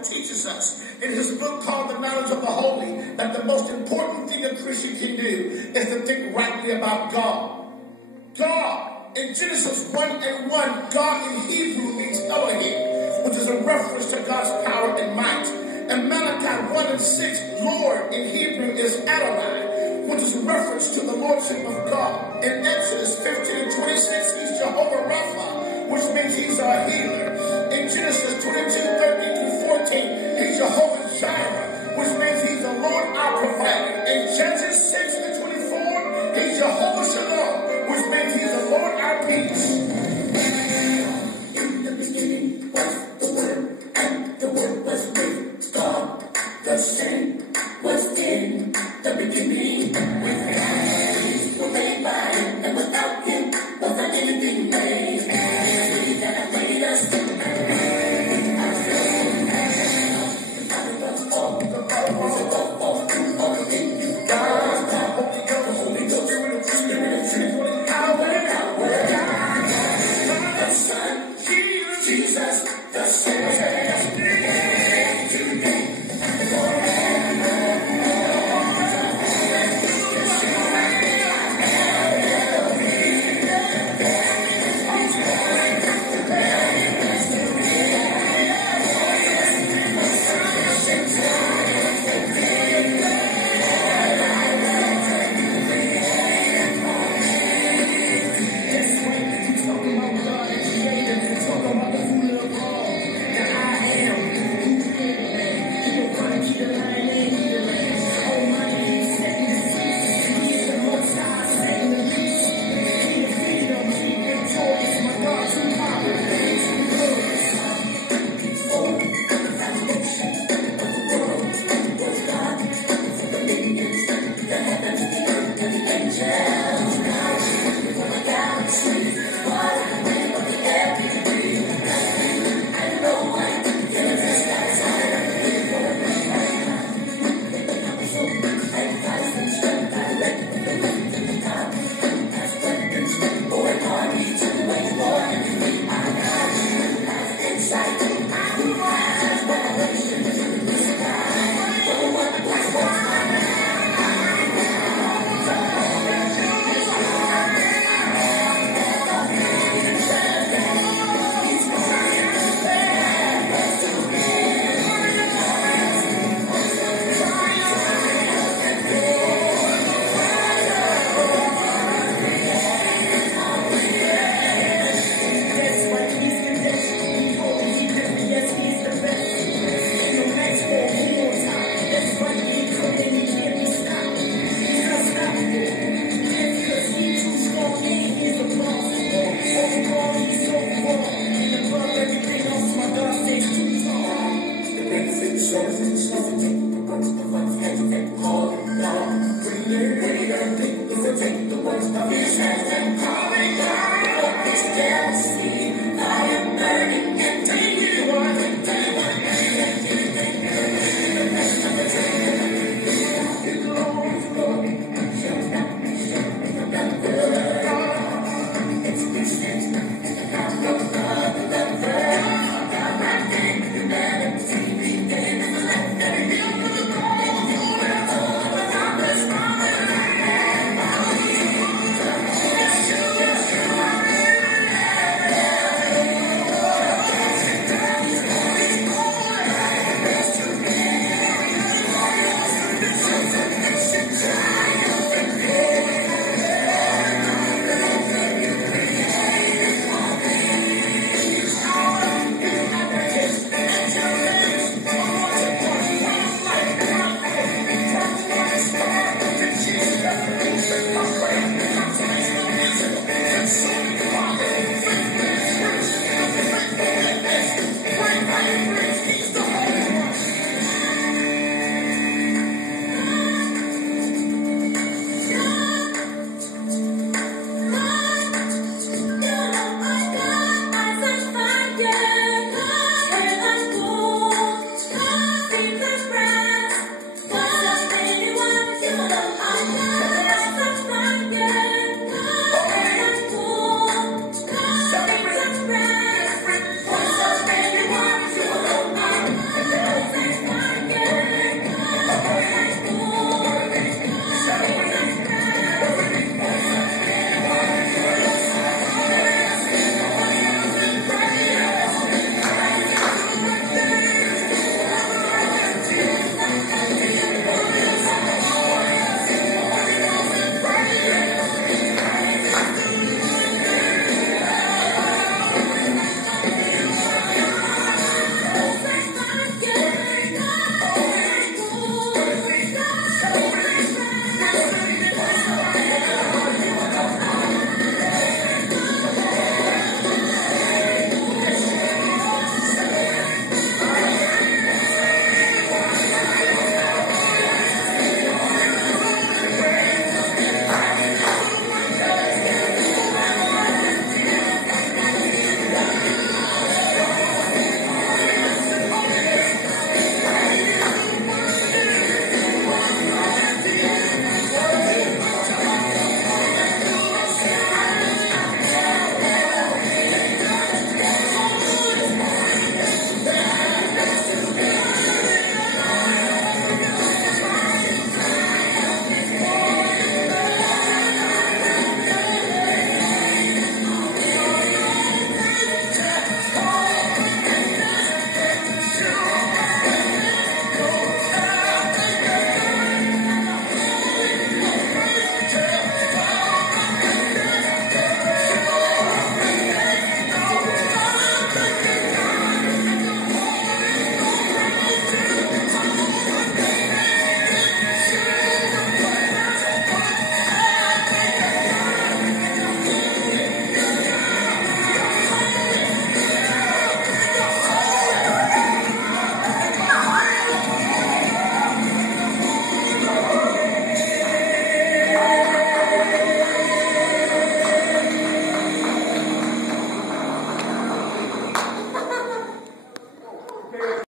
Bible teaches us in his book called The Knowledge of the Holy that the most important thing a Christian can do is to think rightly about God. God, in Genesis 1:1, God in Hebrew means Elohim, which is a reference to God's power and might. And Malachi 1:6, Lord in Hebrew is Adonai, which is a reference to the lordship of God. In Exodus 15:26, he's Jehovah Rapha, which means he's our healer. In Genesis 22:13-14, he's Jehovah Jireh, which means he's the Lord our provider. In Judges 6:24, he's Jehovah Shalom, which means he's the Lord our peace. In the beginning was the Word, and the Word was with God. The same was in the beginning with Him. Were made by Him, and without Him was not anything made. He that hath made us. Jesus, the Savior. Take the words of his hand.